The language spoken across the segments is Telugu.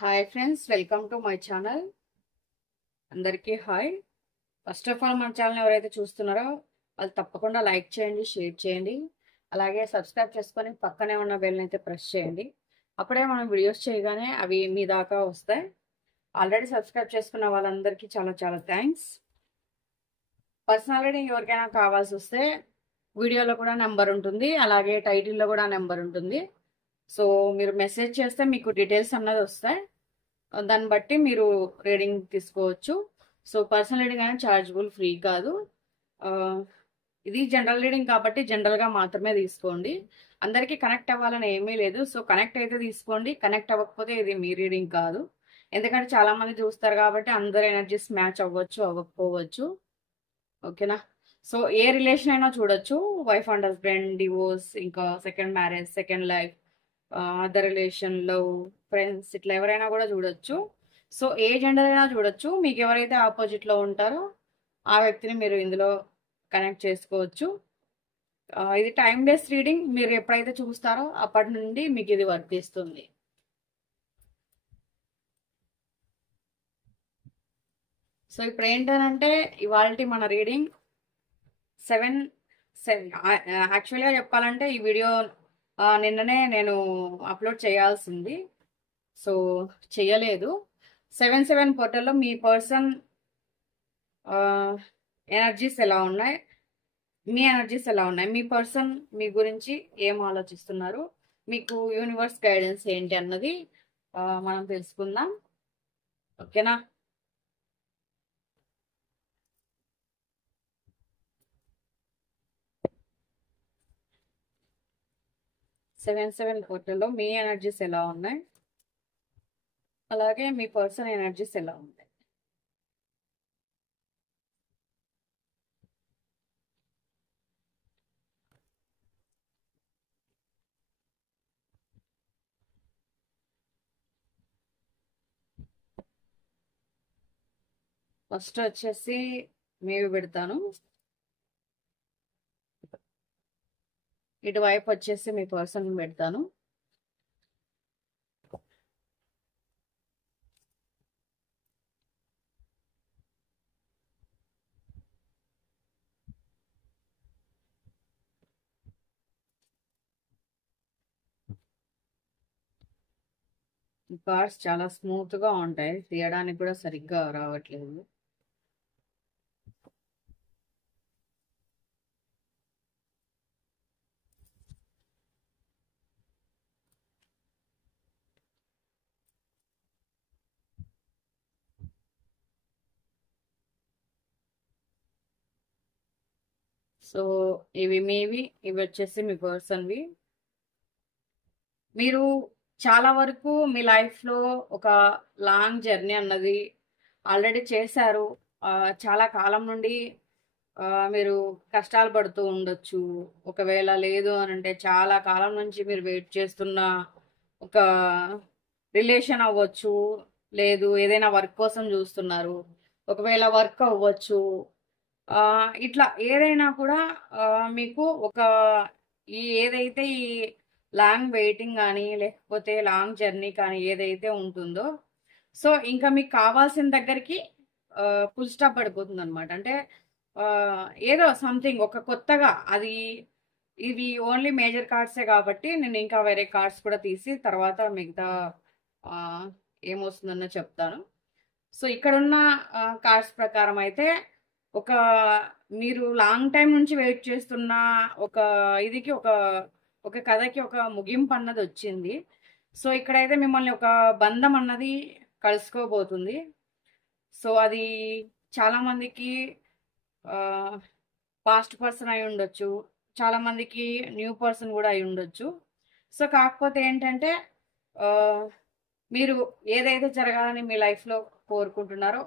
Hi friends, welcome to my channel. అందరికీ హాయ్. ఫస్ట్ ఆఫ్ ఆల్ మన ఛానల్ ఎవరైతే చూస్తున్నారో వాళ్ళు తప్పకుండా లైక్ చేయండి, షేర్ చేయండి, అలాగే సబ్స్క్రైబ్ చేసుకొని పక్కనే ఉన్న బెల్ని అయితే ప్రెస్ చేయండి. అప్పుడే మనం వీడియోస్ చేయగానే అవి మీ దాకా వస్తాయి. ఆల్రెడీ సబ్స్క్రైబ్ చేసుకున్న వాళ్ళందరికీ చాలా చాలా థ్యాంక్స్. పర్సనల్ రీడింగ్ ఎవరికైనా కావాల్సి వస్తే వీడియోలో కూడా నెంబర్ ఉంటుంది, అలాగే టైటిల్లో కూడా నెంబర్ ఉంటుంది. సో మీరు మెసేజ్ చేస్తే మీకు డీటెయిల్స్ అన్నది వస్తాయి. దాన్ని బట్టి మీరు రీడింగ్ తీసుకోవచ్చు. సో పర్సనల్ రీడింగ్ అనేది ఛార్జబుల్, ఫ్రీ కాదు. ఇది జనరల్ రీడింగ్ కాబట్టి జనరల్గా మాత్రమే తీసుకోండి. అందరికీ కనెక్ట్ అవ్వాలని ఏమీ లేదు. సో కనెక్ట్ అయితే తీసుకోండి, కనెక్ట్ అవ్వకపోతే ఇది మీ రీడింగ్ కాదు. ఎందుకంటే చాలా మంది చూస్తారు కాబట్టి అందరు ఎనర్జీస్ మ్యాచ్ అవ్వచ్చు, అవ్వకపోవచ్చు. ఓకేనా? సో ఏ రిలేషన్ అయినా చూడొచ్చు. వైఫ్ అండ్ హస్బెండ్, డివోర్స్, ఇంకా second marriage, second life, other relation, love, friends, ఇట్లా ఎవరైనా కూడా చూడొచ్చు. సో ఏ జెండర్ అయినా చూడొచ్చు. మీకు ఎవరైతే ఆపోజిట్లో ఉంటారో ఆ వ్యక్తిని మీరు ఇందులో కనెక్ట్ చేసుకోవచ్చు. ఇది టైం బేస్డ్ రీడింగ్. మీరు ఎప్పుడైతే చూస్తారో అప్పటి నుండి మీకు ఇది వర్తిస్తుంది. సో ఇప్పుడు ఏంటంటే ఇవాళ మన రీడింగ్ 7 యాక్చువల్గా చెప్పాలంటే ఈ వీడియో నిన్ననే నేను అప్లోడ్ చేయాల్సింది, సో చెయ్యలేదు. 7/7 పోర్టల్లో మీ పర్సన్ ఎనర్జీస్ ఎలా ఉన్నాయి, మీ ఎనర్జీస్ ఎలా ఉన్నాయి, మీ పర్సన్ మీ గురించి ఏం ఆలోచిస్తున్నారు, మీకు యూనివర్స్ గైడెన్స్ ఏంటి అన్నది మనం తెలుసుకుందాం. ఓకేనా? సెవెన్ పోర్టల్లో మీ ఎనర్జీస్ ఎలా ఉన్నాయి, అలాగే మీ పర్సన్ ఎనర్జీస్ ఎలా ఉన్నాయి. ఫస్ట్ వచ్చేసి మేవి పెడతాను, ఇటువైపు వచ్చేసి మీ పర్సన్ పెడతాను. కార్డ్స్ చాలా స్మూత్ గా ఉంటాయి, తీయడానికి కూడా సరిగ్గా రావట్లేదు. సో ఇవి మీవి, ఇవి వచ్చేసి మీ పర్సన్వి. మీరు చాలా వరకు మీ లైఫ్లో ఒక లాంగ్ జర్నీ అన్నది ఆల్రెడీ చేశారు. చాలా కాలం నుండి మీరు కష్టాలు పడుతూ ఉండొచ్చు. ఒకవేళ లేదు అని అంటే చాలా కాలం నుంచి మీరు వెయిట్ చేస్తున్న ఒక రిలేషన్ అవ్వచ్చు, లేదు ఏదైనా వర్క్ కోసం చూస్తున్నారు, ఒకవేళ వర్క్ అవ్వచ్చు. ఇట్లా ఏదైనా కూడా మీకు ఒక ఏదైతే ఈ లాంగ్ వెయిటింగ్ కానీ లేకపోతే లాంగ్ జర్నీ కానీ ఏదైతే ఉంటుందో, సో ఇంకా మీకు కావాల్సిన దగ్గరికి ఫుల్ స్టాప్ పడిపోతుంది అనమాట. అంటే ఏదో సంథింగ్ ఒక కొత్తగా అది, ఇవి ఓన్లీ మేజర్ కార్డ్సే కాబట్టి నేను ఇంకా వేరే కార్డ్స్ కూడా తీసి తర్వాత మిగతా ఏమొస్తుందన్న చెప్తాను. సో ఇక్కడున్న కార్డ్స్ ప్రకారం అయితే ఒక మీరు లాంగ్ టైం నుంచి వెయిట్ చేస్తున్న ఒక ఇదికి ఒక ఒక కథకి ఒక ముగింపు అన్నది వచ్చింది. సో ఇక్కడైతే మిమ్మల్ని ఒక బంధం అన్నది కలుసుకోబోతుంది. సో అది చాలామందికి పాస్ట్ పర్సన్ అయి ఉండొచ్చు, చాలామందికి న్యూ పర్సన్ కూడా అయి ఉండొచ్చు. సో కాకపోతే ఏంటంటే మీరు ఏదైతే జరగాలని మీ లైఫ్లో కోరుకుంటున్నారో,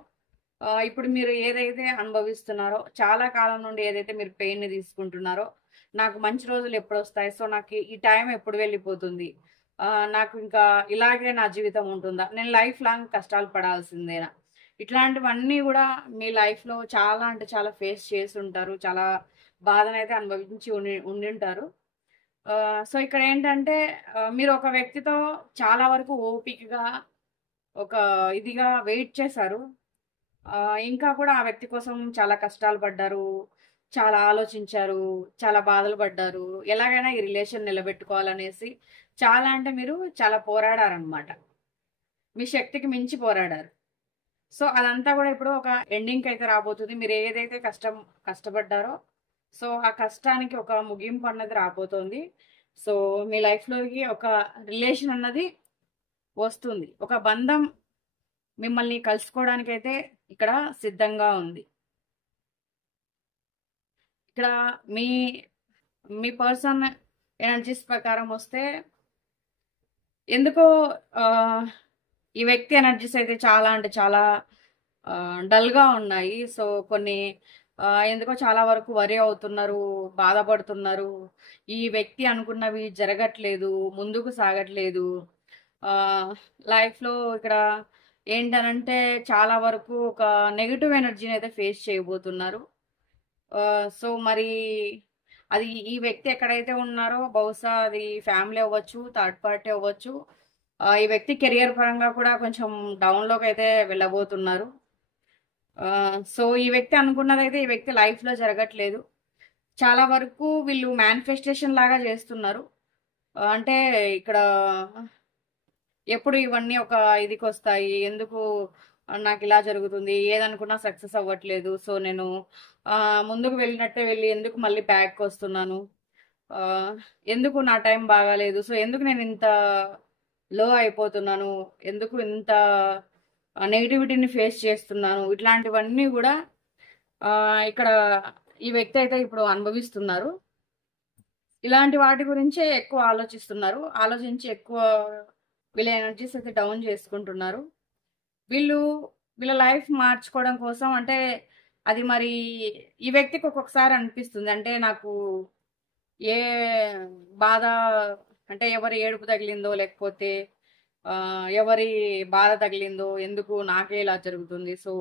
ఇప్పుడు మీరు ఏదైతే అనుభవిస్తున్నారో, చాలా కాలం నుండి ఏదైతే మీరు పెయిన్ని తీసుకుంటున్నారో, నాకు మంచి రోజులు ఎప్పుడు వస్తాయి, సో నాకు ఈ టైం ఎప్పుడు వెళ్ళిపోతుంది, నాకు ఇంకా ఇలాగే నా జీవితం ఉంటుందా, నేను లైఫ్ లాంగ్ కష్టాలు పడాల్సిందేనా, ఇట్లాంటివన్నీ కూడా మీ లైఫ్లో చాలా అంటే చాలా ఫేస్ చేసి ఉంటారు. చాలా బాధనైతే అనుభవించి ఉండింటారు. సో ఇక్కడ ఏంటంటే మీరు ఒక వ్యక్తితో చాలా వరకు ఓపికగా ఒక ఇదిగా వెయిట్ చేశారు. ఇంకా కూడా ఆ వ్యక్తి కోసం చాలా కష్టాలు పడ్డారు. చాలా ఆలోచించారు. చాలా బాధలు పడ్డారు. ఎలాగైనా ఈ రిలేషన్ నిలబెట్టుకోవాలనేసి చాలా అంటే మీరు చాలా పోరాడారనమాట. మీ శక్తికి మించి పోరాడారు. సో, అదంతా గూడా ఇప్పుడు ఒక ఎండింగ్‌కయితే రాబోతుంది. మీరు ఏదైతే కష్టపడ్డారో, సో, ఆ కష్టానికి ఒక ముగింపు అన్నది రాబోతోంది. సో, మీ లైఫ్‌లోకి ఒక రిలేషన్ అన్నది వస్తుంది. ఒక బంధం మిమ్మల్ని కలుసుకోవడానికైతే ఇక్కడ సిద్ధంగా ఉంది. ఇక్కడ మీ మీ పర్సన్ ఎనర్జీస్ ప్రకారం వస్తే ఎందుకో ఆహ్, ఈ వ్యక్తి ఎనర్జీస్ అయితే చాలా అంటే చాలా డల్‌గా ఉన్నాయి. సో, కొన్ని ఎందుకో చాలా వరకు వరీ అవుతున్నారు, బాధపడుతున్నారు. ఈ వ్యక్తి అనుకున్నవి జరగట్లేదు, ముందుకు సాగట్లేదు. ఆహ్, లైఫ్‌లో ఇక్కడ ఏంటనంటే చాలా వరకు ఒక నెగెటివ్ ఎనర్జీనయితే ఫేస్ చేయబోతున్నారు. సో, మరి అది ఈ వ్యక్తి ఎక్కడైతే ఉన్నారో బహుశా అది ఫ్యామిలీ అవ్వచ్చు, థర్డ్ పార్టీ అవ్వచ్చు. ఈ వ్యక్తి కెరియర్ పరంగా కూడా కొంచెం డౌన్‌లోకైతే వెళ్ళబోతున్నారు. సో, ఈ వ్యక్తి అనుకున్నదైతే ఈ వ్యక్తి లైఫ్‌లో జరగట్లేదు. చాలా వరకు వీళ్ళు మేనిఫెస్టేషన్ లాగా చేస్తున్నారు. అంటే ఇక్కడ ఎప్పుడు ఇవన్నీ ఒక ఇదికొస్తాయి. ఎందుకు నాకిలా జరుగుతుంది? ఏదనుకున్నా సక్సెస్ అవ్వట్లేదు. సో, నేను ముందుకు వెళ్ళినట్టే వెళ్ళి ఎందుకు మళ్ళీ బ్యాక్‌కొస్తున్నాను? ఆహ్, ఎందుకు నా టైం బాగాలేదు? సో, ఎందుకు నేనింత లో అయిపోతున్నాను? ఎందుకు ఇంత నెగటివిటీని ఫేస్ చేస్తున్నాను? ఇట్లాంటివన్నీ గూడా ఇక్కడ ఈ వ్యక్తి అయితే ఇప్పుడు అనుభవిస్తున్నారు. ఇలాంటి వాటి గురించే ఎక్కువ ఆలోచిస్తున్నారు. ఆలోచించి ఎక్కువ వీళ్ళ ఎనర్జీస్ అయితే డౌన్ చేసుకుంటున్నారు. వీళ్ళు వీళ్ళ లైఫ్ మార్చుకోవడం కోసం అంటే అది మరి ఈ వ్యక్తికి ఒక్కొక్కసారి అనిపిస్తుంది. అంటే నాకు ఏ బాధ అంటే ఎవరి ఏడుపు తగిలిందో లేకపోతే ఎవరి బాధ తగిలిందో ఎందుకు నాకే ఇలా జరుగుతుంది. సో,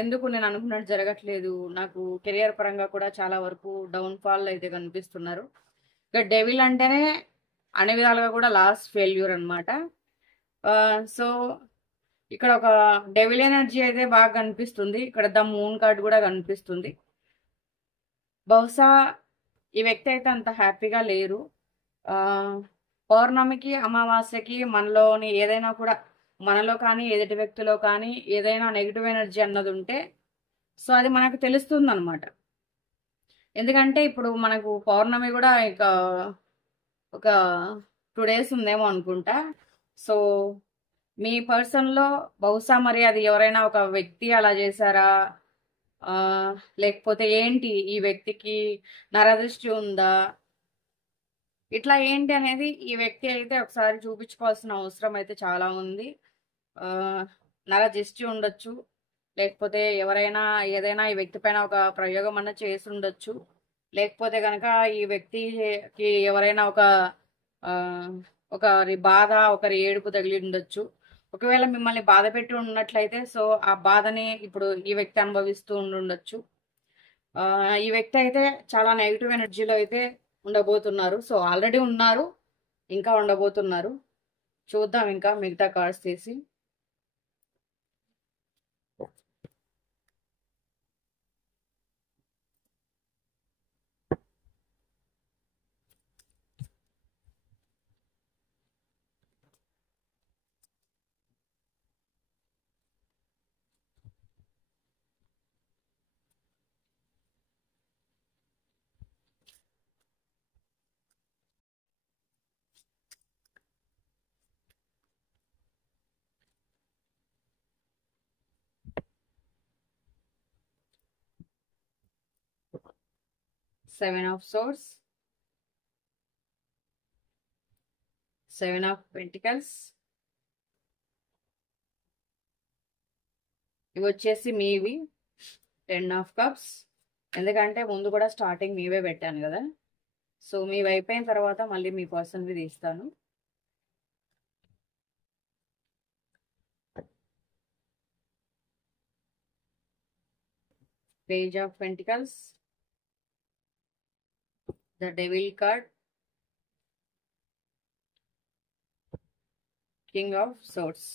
ఎందుకు నేను అనుకున్నట్టు జరగట్లేదు. నాకు కెరియర్ పరంగా కూడా చాలా వరకు డౌన్ ఫాల్ అయితే కనిపిస్తున్నారు. ఇక డెవిల్ అంటేనే అన్ని విధాలుగా కూడా లాస్ట్ ఫెయిల్యూర్ అనమాట. సో, ఇక్కడ ఒక డెవిల్ ఎనర్జీ అయితే బాగా కనిపిస్తుంది. ఇక్కడ ద మూన్ కార్డ్ కూడా కనిపిస్తుంది. బహుశా ఈ వ్యక్తి అయితే అంత హ్యాపీగా లేరు. పౌర్ణమికి, అమావాస్యకి మనలోని ఏదైనా కూడా మనలో కానీ, ఎదుటి వ్యక్తిలో కానీ ఏదైనా నెగెటివ్ ఎనర్జీ అన్నది ఉంటే సో, అది మనకు తెలుస్తుందనమాట. ఎందుకంటే ఇప్పుడు మనకు పౌర్ణమి కూడా ఇక ఒక 2 డేస్ ఉందేమో అనుకుంటా. సో, మీ పర్సన్‌లో బహుశా మరి అది ఎవరైనా ఒక వ్యక్తి అలా చేశారా? లేకపోతే ఏంటి ఈ వ్యక్తికి నరదృష్టి ఉందా? ఇట్లా ఏంటి అనేది ఈ వ్యక్తి అయితే ఒకసారి చూపించుకోవాల్సిన అవసరం అయితే చాలా ఉంది. ఆహ్, నరదిష్టి ఉండొచ్చు. లేకపోతే ఎవరైనా ఏదైనా ఈ వ్యక్తి పైన ఒక ప్రయోగం అన్నా చేసుండొచ్చు. లేకపోతే గనక ఈ వ్యక్తికి ఎవరైనా ఆహ్, ఒకరి బాధ, ఒకరి ఏడుపు తగిలిండొచ్చు. ఒకవేళ మిమ్మల్ని బాధపెట్టి ఉన్నట్లయితే సో, ఆ బాధని ఇప్పుడు ఈ వ్యక్తి అనుభవిస్తూ ఉండుండొచ్చు. ఈ వ్యక్తి అయితే చాలా నెగెటివ్ ఎనర్జీలో అయితే ఉండబోతున్నారు. సో, ఆల్రెడీ ఉన్నారు. ఇంకా ఉండబోతున్నారు. చూద్దాం ఇంకా మిగతా కార్డ్స్ తీసి. Seven of swords, 7 of pentacles, ఇవి వచ్చేసి మీవి 10 ఆఫ్ కప్స్. ఎందుకంటే ముందు కూడా స్టార్టింగ్ మీవే పెట్టాను కదా. సో, మీవి అయిపోయిన తర్వాత మళ్ళీ మీ పర్సన్‌వి తీస్తాను. Page of pentacles, the devil card, king of swords.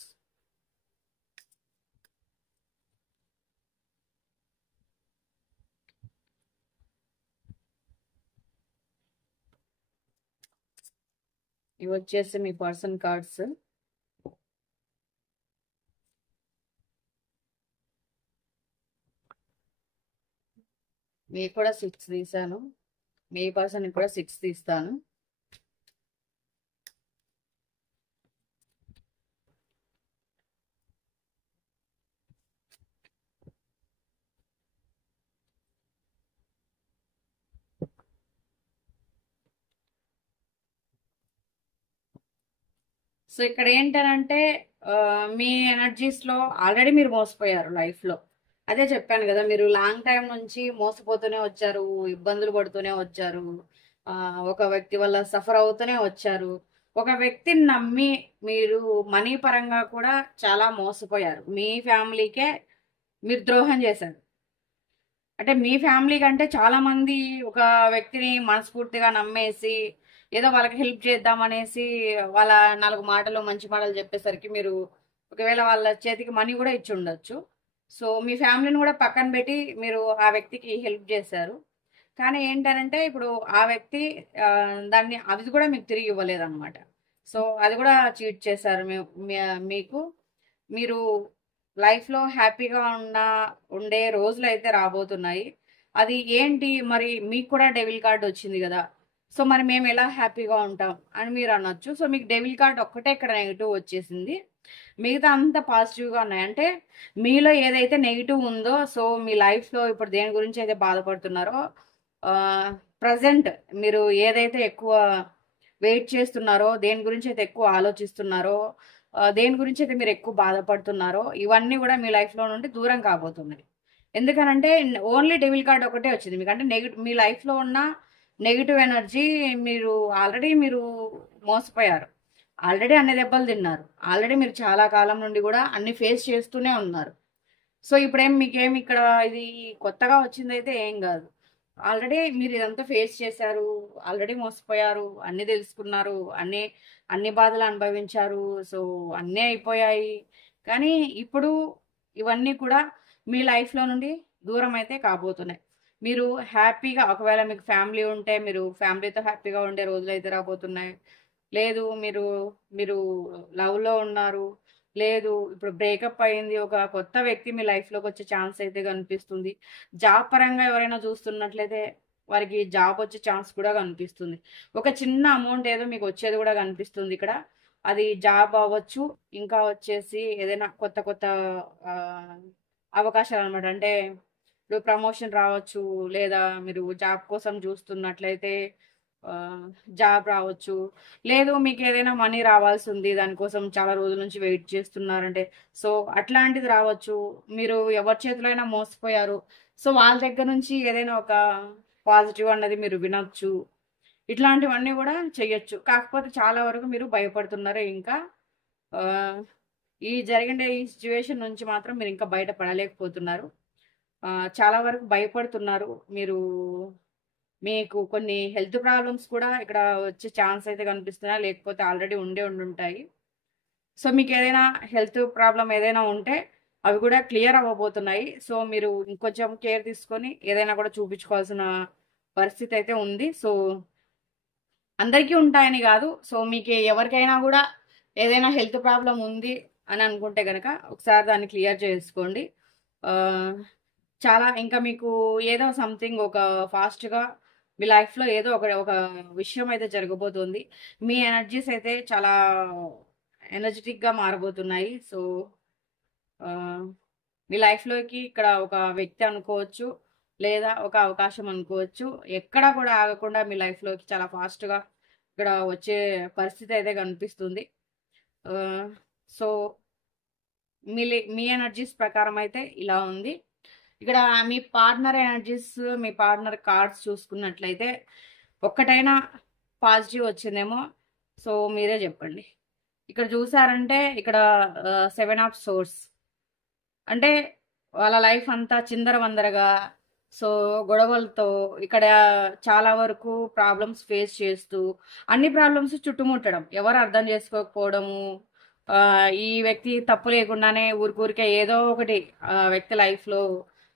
ఇవి వచ్చేసి మీ పర్సన్ కార్డ్స్. మీకు కూడా 6 తీసాను, మీ పర్సన్ కూడా 6 తీస్తాను. సో ఇక్కడ ఏంటనంటే మీ ఎనర్జీస్లో ఆల్రెడీ మీరు మోసపోయారు లైఫ్లో. అదే చెప్పాను కదా, మీరు లాంగ్ టైం నుంచి మోసపోతూనే వచ్చారు, ఇబ్బందులు పడుతూనే వచ్చారు, ఒక వ్యక్తి వల్ల సఫర్ అవుతూనే వచ్చారు. ఒక వ్యక్తిని నమ్మి మీరు మనీ పరంగా కూడా చాలా మోసపోయారు. మీ ఫ్యామిలీకే మీరు ద్రోహం చేశారు. అంటే మీ ఫ్యామిలీ కంటే చాలా మంది ఒక వ్యక్తిని మనస్ఫూర్తిగా నమ్మేసి ఏదో వాళ్ళకి హెల్ప్ చేద్దామనేసి వాళ్ళ 4 మాటలు మంచి మాటలు చెప్పేసరికి మీరు ఒకవేళ వాళ్ళ చేతికి మనీ కూడా ఇచ్చి ఉండొచ్చు. సో మీ ఫ్యామిలీని కూడా పక్కన పెట్టి మీరు ఆ వ్యక్తికి హెల్ప్ చేశారు. కానీ ఏంటనంటే ఇప్పుడు ఆ వ్యక్తి దాన్ని అది కూడా మీకు తిరిగి ఇవ్వలేదన్నమాట. సో అది కూడా చీట్ చేశారు మీకు. మీరు లైఫ్లో హ్యాపీగా ఉండే రోజులు అయితే రాబోతున్నాయి. అది ఏంటి మరి, మీకు కూడా డెవిల్ కార్డ్ వచ్చింది కదా, సో మరి మేము ఎలా హ్యాపీగా ఉంటాం అని మీరు అనొచ్చు. సో మీకు డెవిల్ కార్డ్ ఒక్కటే ఇక్కడ నెగిటివ్ వచ్చేసింది, మిగతా అంతా పాజిటివ్గా ఉన్నాయి. అంటే మీలో ఏదైతే నెగిటివ్ ఉందో, సో మీ లైఫ్లో ఇప్పుడు దేని గురించి అయితే బాధపడుతున్నారో, ప్రజెంట్ మీరు ఏదైతే ఎక్కువ వెయిట్ చేస్తున్నారో, దేని గురించి అయితే ఎక్కువ ఆలోచిస్తున్నారో, దేని గురించి అయితే మీరు ఎక్కువ బాధపడుతున్నారో, ఇవన్నీ కూడా మీ లైఫ్లో నుండి దూరం కాబోతున్నాయి. ఎందుకనంటే ఓన్లీ డెవిల్ కార్డ్ ఒకటే వచ్చింది మీకు. అంటే మీ లైఫ్లో ఉన్న నెగిటివ్ ఎనర్జీ, ఆల్రెడీ మీరు మోసపోయారు, ఆల్రెడీ అన్ని దెబ్బలు తిన్నారు, ఆల్రెడీ మీరు చాలా కాలం నుండి కూడా అన్ని ఫేస్ చేస్తూనే ఉన్నారు. సో మీకేం ఇక్కడ ఇది కొత్తగా వచ్చిందైతే ఏం కాదు. ఆల్రెడీ మీరు ఇదంతా ఫేస్ చేశారు, ఆల్రెడీ మోసపోయారు, అన్ని తెలుసుకున్నారు, అన్ని బాధలు అనుభవించారు. సో అన్నీ అయిపోయాయి. కానీ ఇప్పుడు ఇవన్నీ కూడా మీ లైఫ్లో నుండి దూరం అయితే కాబోతున్నాయి. మీరు హ్యాపీగా, ఒకవేళ మీకు ఫ్యామిలీ ఉంటే మీరు ఫ్యామిలీతో హ్యాపీగా ఉండే రోజులు అయితే రాబోతున్నాయి. లేదు మీరు లవ్లో ఉన్నారు, లేదు ఇప్పుడు బ్రేకప్ అయింది, ఒక కొత్త వ్యక్తి మీ లైఫ్లోకి వచ్చే ఛాన్స్ అయితే కనిపిస్తుంది. జాబ్ పరంగా ఎవరైనా చూస్తున్నట్లయితే వారికి జాబ్ వచ్చే ఛాన్స్ కూడా కనిపిస్తుంది. ఒక చిన్న అమౌంట్ ఏదో మీకు వచ్చేది కూడా కనిపిస్తుంది ఇక్కడ. అది జాబ్ అవ్వచ్చు, ఇంకా వచ్చేసి ఏదైనా కొత్త కొత్త అవకాశాలు అనమాట. అంటే ఇప్పుడు ప్రమోషన్ రావచ్చు, లేదా మీరు జాబ్ కోసం చూస్తున్నట్లయితే జాబ్ రావచ్చు, లేదు మీకు ఏదైనా మనీ రావాల్సి ఉంది, దానికోసం చాలా రోజుల నుంచి వెయిట్ చేస్తున్నారంటే సో అట్లాంటిది రావచ్చు. మీరు ఎవరి చేతిలో అయినా మోసపోయారు, సో వాళ్ళ దగ్గర నుంచి ఏదైనా ఒక పాజిటివ్ అన్నది మీరు వినొచ్చు. ఇట్లాంటివన్నీ కూడా చెయ్యొచ్చు. కాకపోతే చాలా వరకు మీరు భయపడుతున్నారు. ఇంకా ఈ జరిగిన ఈ సిచ్యువేషన్ నుంచి మాత్రం మీరు ఇంకా బయటపడలేకపోతున్నారు. చాలా వరకు భయపడుతున్నారు. మీకు కొన్ని హెల్త్ ప్రాబ్లమ్స్ కూడా ఇక్కడ వచ్చే ఛాన్స్ అయితే కనిపిస్తున్నాయి, లేకపోతే ఆల్రెడీ ఉండుంటాయి. సో మీకు ఏదైనా హెల్త్ ప్రాబ్లం ఏదైనా ఉంటే అవి కూడా క్లియర్ అవ్వబోతున్నాయి. సో మీరు ఇంకొంచెం కేర్ తీసుకొని ఏదైనా కూడా చూపించుకోవాల్సిన పరిస్థితి అయితే ఉంది. సో అందరికీ ఉంటాయని కాదు, సో మీకు ఎవరికైనా కూడా ఏదైనా హెల్త్ ప్రాబ్లం ఉంది అని అనుకుంటే కనుక ఒకసారి దాన్ని క్లియర్ చేసుకోండి. చాలా ఇంకా మీకు ఏదో సంథింగ్ ఒక ఫాస్ట్గా మీ లైఫ్లో ఏదో ఒక విషయం అయితే జరగబోతుంది. మీ ఎనర్జీస్ అయితే చాలా ఎనర్జెటిక్గా మారబోతున్నాయి. సో మీ లైఫ్లోకి ఇక్కడ ఒక వ్యక్తి అనుకోవచ్చు, లేదా ఒక అవకాశం అనుకోవచ్చు, ఎక్కడ కూడా ఆగకుండా మీ లైఫ్లోకి చాలా ఫాస్ట్గా ఇక్కడ వచ్చే పరిస్థితి అయితే కనిపిస్తుంది. సో మీ ఎనర్జీస్ ప్రకారం అయితే ఇలా ఉంది. ఇక్కడ మీ పార్ట్నర్ ఎనర్జీస్, మీ పార్ట్నర్ కార్డ్స్ చూసుకున్నట్లయితే ఒక్కటైనా పాజిటివ్ వచ్చిందేమో, సో మీరే చెప్పండి. ఇక్కడ చూసారంటే ఇక్కడ 7 ఆఫ్ సోర్స్ అంటే వాళ్ళ లైఫ్ అంతా చిందరవందరగా, సో గొడవలతో ఇక్కడ చాలా వరకు ప్రాబ్లమ్స్ ఫేస్ చేస్తూ, అన్ని ప్రాబ్లమ్స్ చుట్టుముట్టడం, ఎవరు అర్థం చేసుకోకపోవడము, ఈ వ్యక్తి తప్పు లేకుండానే ఊరికే ఏదో ఒకటి వ్యక్తి లైఫ్లో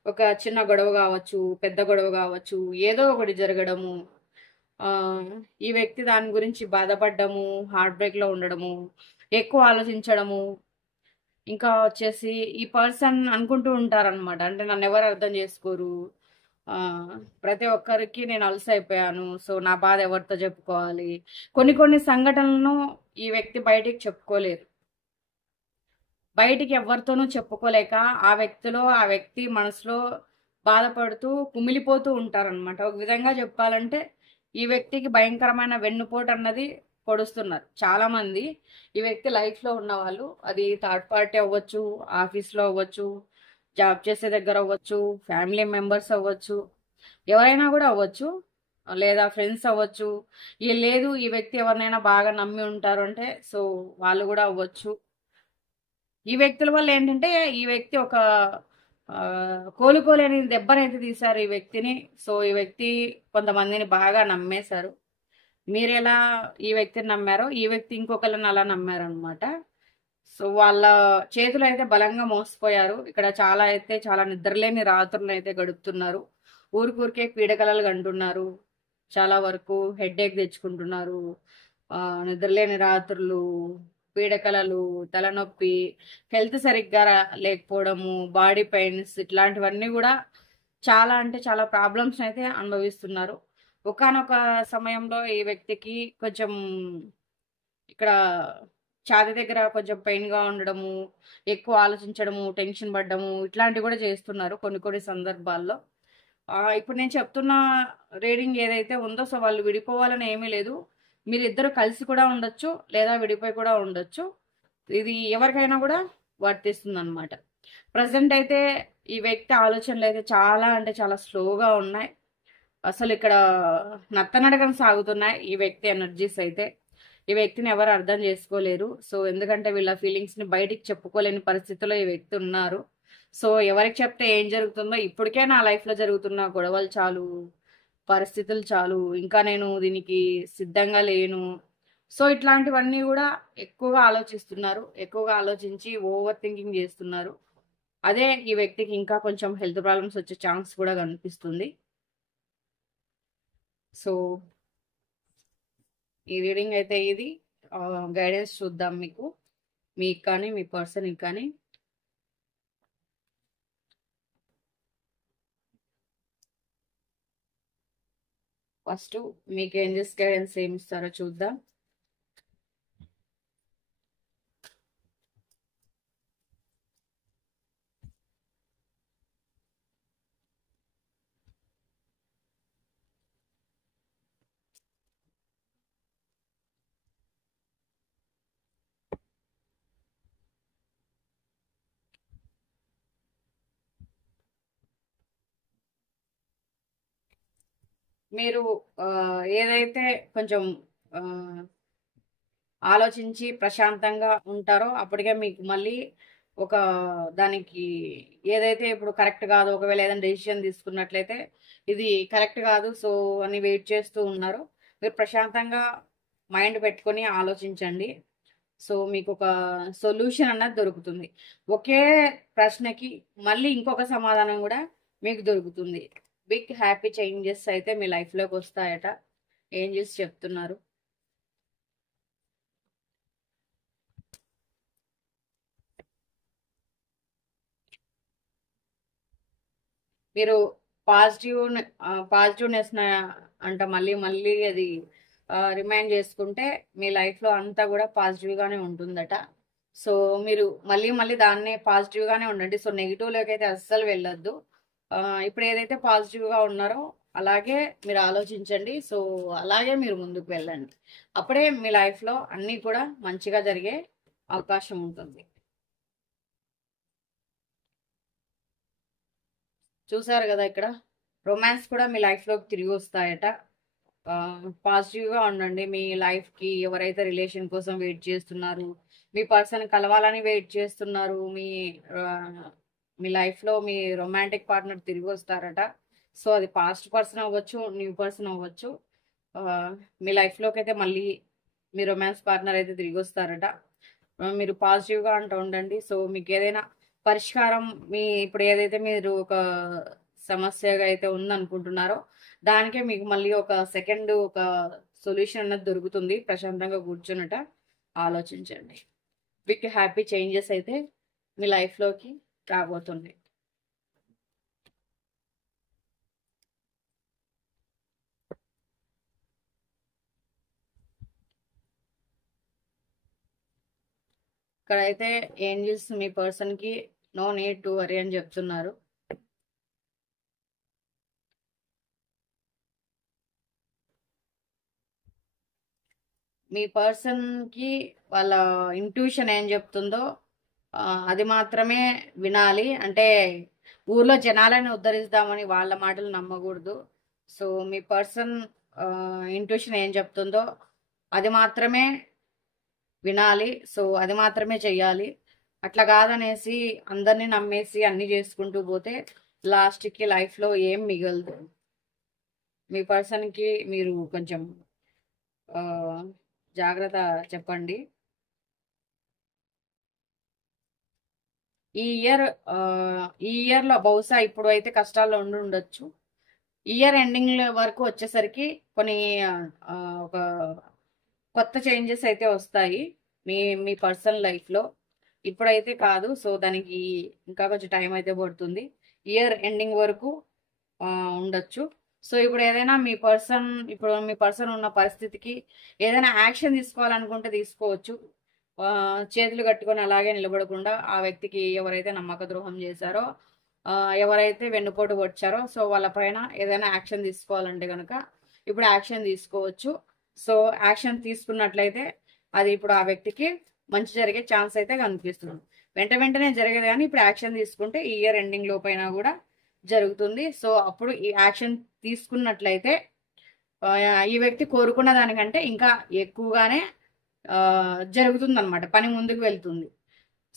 ఒక చిన్న గొడవ కావచ్చు, పెద్ద గొడవ కావచ్చు, ఏదో ఒకటి జరగడము, ఆ, ఈ వ్యక్తి దాని గురించి బాధపడ్డము, హార్ట్ బ్రేక్ లో ఉండడము, ఎక్కువ ఆలోచించడము, ఇంకా వచ్చేసి ఈ పర్సన్ అనుకుంటూ ఉంటారనమాట. అంటే నన్ను ఎవరు అర్థం చేసుకోరు, ఆ, ప్రతి ఒక్కరికి నేను అలసైపోయాను, సో నా బాధ ఎవరితో చెప్పుకోవాలి. కొన్ని కొన్ని సంఘటనలను ఈ వ్యక్తి బయటికి చెప్పుకోలేరు. బయటికి ఎవరితోనూ చెప్పుకోలేక ఆ వ్యక్తి మనసులో బాధపడుతూ కుమిలిపోతూ ఉంటారనమాట. ఒక విధంగా చెప్పాలంటే ఈ వ్యక్తికి భయంకరమైన వెన్నుపోటు అన్నది పొడుస్తున్నారు చాలా మంది. ఈ వ్యక్తి లైఫ్ లో ఉన్న వాళ్ళు, అది థర్డ్ పార్టీ అవ్వచ్చు, ఆఫీస్ లో అవ్వచ్చు, జాబ్ చేసే దగ్గర అవ్వచ్చు, ఫ్యామిలీ మెంబర్స్ అవ్వచ్చు, ఎవరైనా కూడా అవ్వచ్చు, లేదా ఫ్రెండ్స్ అవ్వచ్చు. లేదు ఈ వ్యక్తి ఎవరినైనా బాగా నమ్మి ఉంటారు అంటే సో వాళ్ళు కూడా అవ్వచ్చు. ఈ వ్యక్తుల వల్ల ఏంటంటే ఈ వ్యక్తి ఒక ఆ, కోలుకోలేని దెబ్బనైతే తీశారు ఈ వ్యక్తిని. సో ఈ వ్యక్తి కొంతమందిని బాగా నమ్మేశారు. మీరు ఎలా ఈ వ్యక్తిని నమ్మారో ఈ వ్యక్తి ఇంకొకరిని అలా నమ్మారు అనమాట. సో వాళ్ళ చేతులు అయితే బలంగా మోసపోయారు. ఇక్కడ చాలా నిద్రలేని రాత్రులను అయితే గడుపుతున్నారు. ఊరికూరికే పీడకలలు కంటున్నారు. చాలా వరకు హెడేక్ తెచ్చుకుంటున్నారు. ఆ, నిద్రలేని రాత్రులు, పీడకలలు, తలనొప్పి, హెల్త్ సరిగ్గా లేకపోవడము, బాడీ పెయిన్స్, ఇట్లాంటివన్నీ కూడా చాలా అంటే చాలా ప్రాబ్లమ్స్ అయితే అనుభవిస్తున్నారు. ఒకానొక సమయంలో ఈ వ్యక్తికి కొంచెం ఇక్కడ ఛాతీ దగ్గర కొంచెం పెయిన్ గా ఉండడము, ఎక్కువ ఆలోచించడము, టెన్షన్ పడ్డము, ఇట్లాంటివి కూడా చేస్తున్నారు కొన్ని కొన్ని సందర్భాల్లో. ఇప్పుడు నేను చెప్తున్న రీడింగ్ ఏదైతే ఉందో సో వాళ్ళు విడిపోవాలని ఏమీ లేదు. మీరిద్దరు కలిసి కూడా ఉండొచ్చు, లేదా విడిపోయి కూడా ఉండొచ్చు. ఇది ఎవరికైనా కూడా వర్తిస్తుంది అనమాట. ప్రజెంట్ అయితే ఈ వ్యక్తి ఆలోచనలు అయితే చాలా అంటే చాలా స్లోగా ఉన్నాయి. అసలు ఇక్కడ నత్తనడకం సాగుతున్నాయి ఈ వ్యక్తి ఎనర్జీస్ అయితే. ఈ వ్యక్తిని ఎవరు అర్థం చేసుకోలేరు. సో ఎందుకంటే వీళ్ళ ఫీలింగ్స్ ని బయటికి చెప్పుకోలేని పరిస్థితిలో ఈ వ్యక్తి ఉన్నారు. సో ఎవరికి చెప్తే ఏం జరుగుతుందో, ఇప్పటికే నా లైఫ్ లో జరుగుతున్న గొడవలు చాలు, పరిస్థితులు చాలు, ఇంకా నేను దీనికి సిద్ధంగా లేను. సో ఇట్లాంటివన్నీ కూడా ఎక్కువగా ఆలోచిస్తున్నారు. ఎక్కువగా ఆలోచించి ఓవర్ థింకింగ్ చేస్తున్నారు. అదే ఈ వ్యక్తికి ఇంకా కొంచెం హెల్త్ ప్రాబ్లమ్స్ వచ్చే ఛాన్స్ కూడా కనిపిస్తుంది. సో ఈ రీడింగ్ అయితే ఇది. గైడెన్స్ చూద్దాం మీకు కానీ మీ పర్సన్కి కానీ. ఫస్ట్ మీకు ఏంజెస్ గైడెన్స్ ఏమి ఇస్తారో చూద్దాం. మీరు ఏదైతే కొంచెం ఆ, ఆలోచించి ప్రశాంతంగా ఉంటారో అప్పటికే మీకు మళ్ళీ ఒక దానికి ఏదైతే ఇప్పుడు కరెక్ట్ కాదు, ఒకవేళ ఏదైనా డెసిషన్ తీసుకున్నట్లయితే ఇది కరెక్ట్ కాదు సో అని వెయిట్ చేస్తూ ఉన్నారు. మీరు ప్రశాంతంగా మైండ్ పెట్టుకొని ఆలోచించండి. సో మీకు ఒక సొల్యూషన్ అన్నది దొరుకుతుంది. ఒకే ప్రశ్నకి మళ్ళీ ఇంకొక సమాధానం కూడా మీకు దొరుకుతుంది. బిగ్ హ్యాపీ చేంజెస్ అయితే మీ లైఫ్లోకి వస్తాయట ఏంజెస్ చెప్తున్నారు. మీరు పాజిటివ్ పాజిటివ్నెస్ అంట మళ్ళీ మళ్ళీ అది రిమైండ్ చేసుకుంటే మీ లైఫ్లో అంతా కూడా పాజిటివ్గానే ఉంటుందట. సో మీరు మళ్ళీ మళ్ళీ దాన్నే పాజిటివ్గానే ఉండండి. సో నెగిటివ్లోకి అయితే అస్సలు వెళ్ళొద్దు. ఇప్పుడు ఏదైతే పాజిటివ్గా ఉన్నారో అలాగే మీరు ఆలోచించండి. సో అలాగే మీరు ముందుకు వెళ్ళండి. అప్పుడే మీ లైఫ్లో అన్నీ కూడా మంచిగా జరిగే అవకాశం ఉంటుంది. చూసారు కదా, ఇక్కడ రొమాన్స్ కూడా మీ లైఫ్లోకి తిరిగి వస్తాయట. పాజిటివ్గా ఉండండి. మీ లైఫ్కి ఎవరైతే రిలేషన్ కోసం వెయిట్ చేస్తున్నారు, మీ పర్సన్ కలవాలని వెయిట్ చేస్తున్నారు, మీ లైఫ్లో మీ రొమాంటిక్ పార్ట్నర్ తిరిగి వస్తారట. సో అది పాస్ట్ పర్సన్ అవ్వచ్చు, న్యూ పర్సన్ అవ్వచ్చు. ఆ, మీ లైఫ్లోకి అయితే మళ్ళీ మీ రొమాన్స్ పార్ట్నర్ అయితే తిరిగి వస్తారట. మీరు పాజిటివ్గా అంటూ ఉండండి. సో మీకు ఏదైనా పరిష్కారం ఇప్పుడు ఏదైతే మీరు ఒక సమస్యగా అయితే ఉందనుకుంటున్నారో దానికే మీకు మళ్ళీ ఒక సెకండ్ ఒక సొల్యూషన్ అన్నది దొరుకుతుంది. ప్రశాంతంగా కూర్చున్నట ఆలోచించండి. బిగ్ హ్యాపీ చేంజెస్ అయితే మీ లైఫ్లోకి రాబోతుంది. ఇక్కడైతే ఏంజల్స్ మీ పర్సన్కి నో నీడ్ టు వరీ అని చెప్తున్నారు. మీ పర్సన్కి వాళ్ళ ఇంట్యూషన్ ఏం చెప్తుందో అది మాత్రమే వినాలి. అంటే ఊర్లో జనాలని ఉద్ధరిస్తామని వాళ్ళ మాటలు నమ్మకూడదు. సో మీ పర్సన్ ఇంట్యూషన్ ఏం చెప్తుందో అది మాత్రమే వినాలి. సో అది మాత్రమే చెయ్యాలి. అట్లా కాదనేసి అందరినీ నమ్మేసి అన్ని చేసుకుంటూ పోతే లాస్ట్కి లైఫ్లో ఏం మిగలదు. మీ పర్సన్కి మీరు కొంచెం జాగ్రత్త చెప్పండి. ఈ ఇయర్లో బహుశా ఇప్పుడు అయితే కష్టాల్లో ఉండొచ్చు. ఇయర్ ఎండింగ్ వరకు వచ్చేసరికి కొన్ని ఒక కొత్త చేంజెస్ అయితే వస్తాయి మీ పర్సనల్ లైఫ్లో. ఇప్పుడైతే కాదు. సో దానికి ఇంకా కొంచెం టైం అయితే పడుతుంది. ఇయర్ ఎండింగ్ వరకు ఉండొచ్చు. సో ఇప్పుడు ఏదైనా మీ పర్సన్ ఉన్న పరిస్థితికి ఏదైనా యాక్షన్ తీసుకోవాలనుకుంటే తీసుకోవచ్చు. చేతులు కట్టుకొని అలాగే నిలబడకుండా ఆ వ్యక్తికి ఎవరైతే నమ్మక ద్రోహం చేశారో, ఎవరైతే వెన్నుపోటు వచ్చారో, సో వాళ్ళపైన ఏదైనా యాక్షన్ తీసుకోవాలంటే కనుక ఇప్పుడు యాక్షన్ తీసుకోవచ్చు. సో యాక్షన్ తీసుకున్నట్లయితే అది ఇప్పుడు ఆ వ్యక్తికి మంచి జరిగే ఛాన్స్ అయితే కనిపిస్తుంది. వెంటనే జరగదు, కానీ ఇప్పుడు యాక్షన్ తీసుకుంటే ఈ ఇయర్ ఎండింగ్ లోపైన కూడా జరుగుతుంది. సో అప్పుడు ఈ యాక్షన్ తీసుకున్నట్లయితే ఈ వ్యక్తి కోరుకున్న దానికంటే ఇంకా ఎక్కువగానే జరుగుతుంది అనమాట, పని ముందుకు వెళ్తుంది.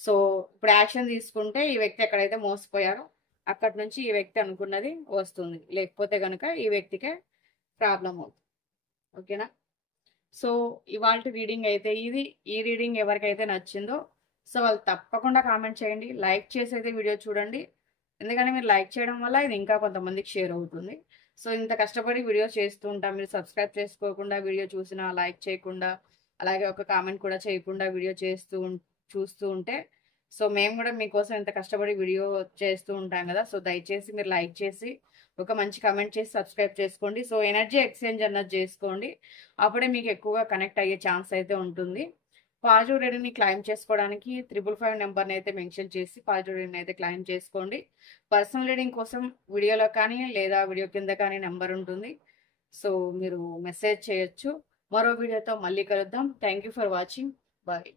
సో ఇప్పుడు యాక్షన్ తీసుకుంటే ఈ వ్యక్తి ఎక్కడైతే మోసపోయారో అక్కడి నుంచి ఈ వ్యక్తి అనుకున్నది వస్తుంది. లేకపోతే కనుక ఈ వ్యక్తికే ప్రాబ్లం అవుతుంది. ఓకేనా? సో ఇవాళ రీడింగ్ అయితే ఇది. ఈ రీడింగ్ ఎవరికైతే నచ్చిందో సో వాళ్ళు తప్పకుండా కామెంట్ చేయండి. లైక్ చేసి అయితే వీడియో చూడండి. ఎందుకంటే మీరు లైక్ చేయడం వల్ల ఇది ఇంకా కొంతమందికి షేర్ అవుతుంది. సో ఇంత కష్టపడి వీడియో చేస్తూ ఉంటాం, మీరు సబ్స్క్రైబ్ చేసుకోకుండా వీడియో చూసినా లైక్ చేయకుండా అలాగే ఒక కామెంట్ కూడా చేయకుండా వీడియో చూస్తూ ఉంటే సో మేము కూడా మీకోసం ఇంత కష్టపడి వీడియో చేస్తూ ఉంటాం కదా. సో దయచేసి మీరు లైక్ చేసి ఒక మంచి కామెంట్ చేసి సబ్స్క్రైబ్ చేసుకోండి. సో ఎనర్జీ ఎక్స్చేంజ్ అన్నది చేసుకోండి. అప్పుడే మీకు ఎక్కువగా కనెక్ట్ అయ్యే ఛాన్స్ అయితే ఉంటుంది. పాజిటివ్ రీడింగ్ని క్లైమ్ చేసుకోవడానికి 555 నెంబర్ని అయితే మెన్షన్ చేసి పాజిటివ్ రీడింగ్ అయితే క్లైమ్ చేసుకోండి. పర్సనల్ రీడింగ్ కోసం వీడియోలో కానీ లేదా వీడియో కింద కానీ నెంబర్ ఉంటుంది. సో మీరు మెసేజ్ చేయొచ్చు. మరో వీడియోతో మళ్ళీ కలుద్దాం. Thank you for watching. Bye.